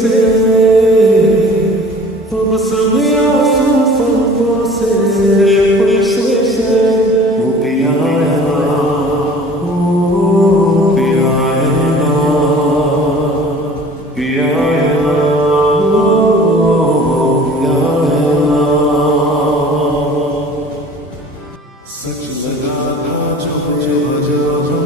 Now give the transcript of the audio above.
से तो बस मैं आंसू से वो पिया है ना, वो पिया है ना, पिया है ना, वो पिया है ना। सच लगा था जो